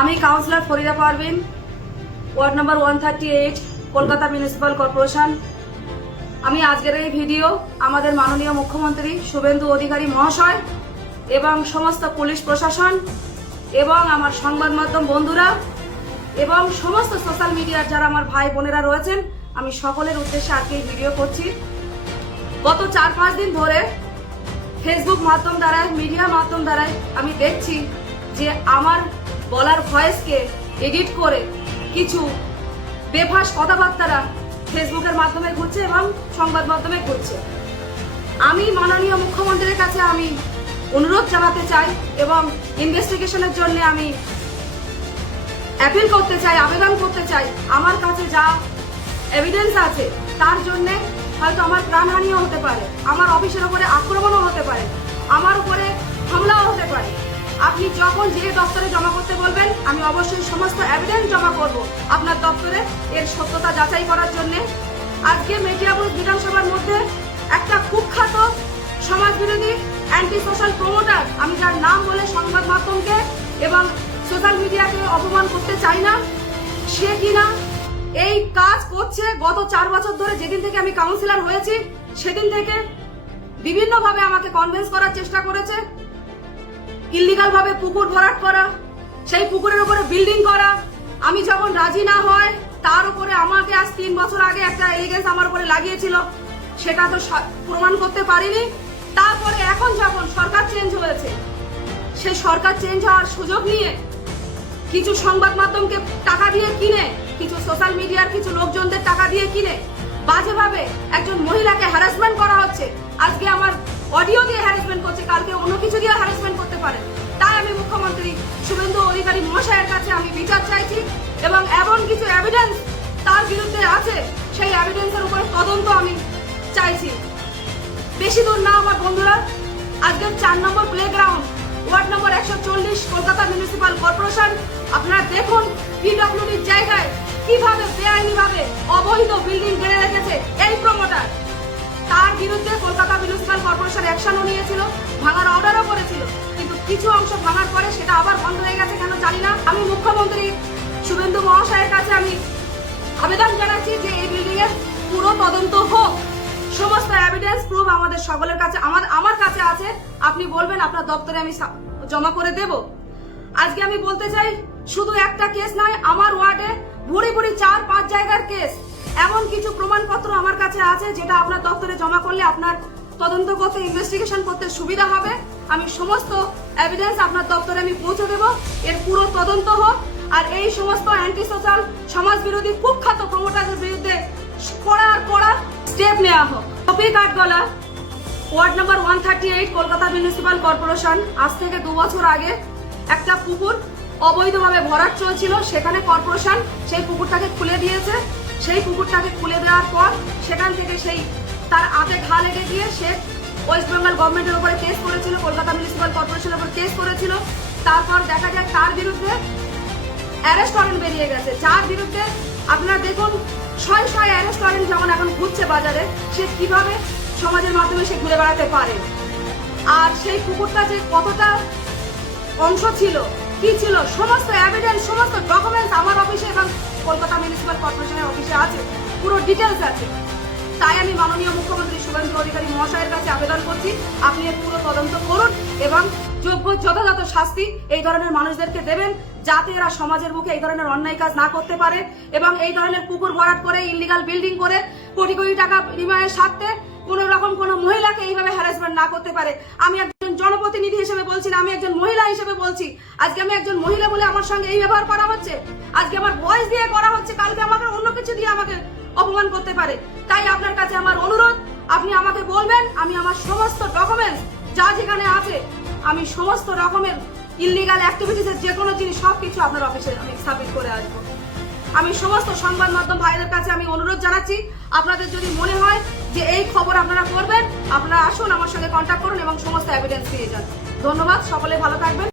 আমি councillor Farida Parvin, ward number 138, Kolkata municipal corporation. আমি আজকের এই ভিডিও আমাদের মাননীয় মুখ্যমন্ত্রী শুভেন্দু অধিকারী মহাশয় এবং সমস্ত পুলিশ প্রশাসন এবং আমার সংবাদ মাধ্যম বন্ধুরা এবং সমস্ত সোশ্যাল মিডিয়ার যারা আমার ভাই বোনেরা রয়েছেন, আমি সকলের উদ্দেশ্যে আজকে এই ভিডিও করছি। গত 4-5 দিন ধরে ফেসবুক মাধ্যম দ্বারা, মিডিয়া মাধ্যম দ্বারাই আমি দেখছি যে আমার বলার ভয়েসকে এডিট করে কিছু বেফাস কথাবার্তারা ফেসবুকের মাধ্যমে ঘুরছে এবং সংবাদ মাধ্যমে ঘুরছে। আমি মাননীয় মুখ্যমন্ত্রীর কাছে আমি অনুরোধ জানাতে চাই এবং ইনভেস্টিগেশনের জন্য আমি অ্যাপিল করতে চাই, আবেদন করতে চাই। আমার কাছে যা এভিডেন্স আছে তার জন্য হয়তো আমার প্রাণহানিও হতে পারে, আমার অফিসের উপরে আক্রমণও হতে পারে, আমার উপরে হামলাও হতে পারে। আপনি যখন যে দপ্তরে জমা করতে বলবেন আমি অবশ্যই সমস্ত এভিডেন্স জমা করব আপনার দপ্তরে, এর সত্যতা যাচাই করার জন্য। আজকে মেটিয়াবুরুজ বিধানসভার মধ্যে একটা কুখ্যাত সমাজবিরোধী অ্যান্টি সোশ্যাল প্রমোটার, আমি যার নাম বলে সংবাদ মাধ্যমকে এবং সোশ্যাল মিডিয়াকে অপমান করতে চাই না, সে কিনা এই কাজ করছে। গত 4 বছর ধরে যেদিন থেকে আমি কাউন্সিলর হয়েছি সেদিন থেকে বিভিন্নভাবে আমাকে কনভিন্স করার চেষ্টা করেছে। ইল্লিগাল ভাবে পুকুর ভরাট করা, সেই পুকুরের উপরে বিল্ডিং করা। আমি যখন রাজি না হয় তার উপরে আমাকে আজ 3 বছর আগে একটা এলিগেন্স আমার উপরে লাগিয়েছিল, সেটা তো প্রমাণ করতে পারিনি। তারপরে এখন যখন সরকার চেঞ্জ হয়েছে, সেই সরকার চেঞ্জ হওয়ার সুযোগ নিয়ে কিছু সংবাদ মাধ্যমকে টাকা দিয়ে কিনে, কিছু সোশ্যাল মিডিয়ার কিছু লোকজনদের টাকা দিয়ে কিনে বাজেভাবে একজন মহিলাকে হ্যারাসমেন্ট করা হচ্ছে। আজকে আমার অডিও দিয়ে হ্যারাসমেন্ট করছে, কালকে অন্য কিছু দিয়ে হ্যারাসমেন্ট করতে পারে। তাই আমি মুখ্যমন্ত্রী শুভেন্দু অধিকারী মহাশয়ের কাছে আমি বিচার চাইছি এবং এমন কিছু এভিডেন্স তার বিরুদ্ধে আছে, সেই এভিডেন্সের উপরে তদন্ত আমি চাইছি। বেশি দূর না আমার বন্ধুরা, আজকে 4 number playground, ward number 140, Kolkata municipal corporation. আপনারা দেখুন পিডব্লিউডির জায়গায় কিভাবে বেআইনিভাবে অবৈধ বিল্ডিং গড়ে রেখেছে এই প্রমোটার। তার বিরুদ্ধে কলকাতা মিউনিসিপাল কর্পোরেশন অ্যাকশনও নিয়েছিল, ভাঙার অর্ডারও করেছিল, কিন্তু কিছু অংশ ভাঙার পরে সেটা আবার বন্ধ হয়ে গেছে কেন জানি না। আমি মুখ্যমন্ত্রী শুভেন্দু মহাশয়ের কাছে আমি আবেদন জানাচ্ছি যে এই বিল্ডিং এর পুরো তদন্ত হোক। সমস্ত এভিডেন্স প্রুফ আমাদের সকলের কাছে, আমার কাছে আছে। আপনি বলবেন আপনার দপ্তরে আমি জমা করে দেব। আজকে আমি বলতে চাই, শুধু একটা কেস নয়, আমার ওয়ার্ডে ভুরি ভুরি 4-5 জায়গার কেস, এমন কিছু প্রমাণপত্র আমার কাছে আছে যেটা আপনার দপ্তরে জমা করলে আপনার তদন্ত করতে, ইনভেস্টিগেশন করতে সুবিধা হবে। আমি সমস্ত এভিডেন্স আপনার দপ্তরে আমি পৌঁছে দেব, এর পুরো তদন্ত হোক। আর এই সমস্ত অ্যান্টি সোশ্যাল সমাজ বিরোধী কুখ্যাত প্রমোটারদের বিরুদ্ধে কড়া স্টেপ নেওয়া হোক। টপিক আটগলা, ward number 138, Kolkata municipal corporation. আজ থেকে 2 বছর আগে একটা পুকুর অবৈধভাবে ভরাট চলছিল, সেখানে কর্পোরেশন সেই পুকুরটাকে খুলে দিয়েছে। সেই পুকুরটাকে খুলে দেওয়ার পর সেখান থেকে সেই তার আগে ঘা লেগে গিয়ে সে ওয়েস্ট বেঙ্গল গভর্নমেন্টের উপরে কেস করেছিল, কলকাতা মিউনিসিপাল কর্পোরেশনের উপর কেস করেছিল। তারপর দেখা যায় তার বিরুদ্ধে অ্যারেস্ট ওয়ারেন্ট বেরিয়ে গেছে, যার বিরুদ্ধে আপনারা দেখুন শয়ে অ্যারেস্ট ওয়ারেন্ট যেমন এখন ঘুরছে বাজারে, সে কিভাবে সমাজের মাধ্যমে সে ঘুরে বেড়াতে পারে। আর সেই পুকুরটা যে কতটা অংশ ছিল, কি ছিল, সমস্ত এভিডেন্স, সমস্ত ডকুমেন্টস আমার অফিসে এবং কলকাতা মিউনিসিপাল কর্পোরেশনের অফিসে আছে, পুরো ডিটেলস আছে। তাই আমি মাননীয় মুখ্যমন্ত্রী শুভেন্দু অধিকারী মহাশয়ের কাছে আবেদন করছি, আপনি এর পুরো তদন্ত করুন এবং যোগ্য যথাযথ শাস্তি এই ধরনের মানুষদেরকে দেবেন, যাতে এরা সমাজের মুখে এই ধরনের অন্যায় কাজ না করতে পারে এবং এই ধরনের পুকুর ভরাট করে, ইল্লিগাল বিল্ডিং করে কোটি কোটি টাকা বিনিময়ের স্বার্থে কোনো রকম কোনো মহিলাকে এইভাবে হ্যারাসমেন্ট না করতে পারে। আমি একজন জনপ্রতিনিধি হিসেবে বলছি না, আমি একজন মহিলা হিসেবে বলছি। আজকে আমি একজন মহিলা বলে আমার সঙ্গে এই ব্যবহার করা হচ্ছে, আজকে আমার ভয়েস দিয়ে করা হচ্ছে, কালকে আমাকে অন্য কিছু দিয়ে আমাকে অপমান করতে পারে। তাই আপনার কাছে আমার অনুরোধ, আপনি আমাকে বলবেন, আমি আমার সমস্ত ডকুমেন্টস যা যেখানে আছে, আমি সমস্ত রকমের ইল্লিগাল অ্যাক্টিভিটিসের যে কোনো জিনিস সবকিছু আপনার অফিসে আমি সাবমিট করে আসবো। আমি সমস্ত সংবাদ মাধ্যম ভাইদের কাছে আমি অনুরোধ জানাচ্ছি, আপনাদের যদি মনে হয় যে এই খবর আপনারা করবেন, আপনারা আসুন, আমার সঙ্গে কন্ট্যাক্ট করুন এবং সমস্ত এভিডেন্স পেয়ে যান। ধন্যবাদ, সকলে ভালো থাকবেন।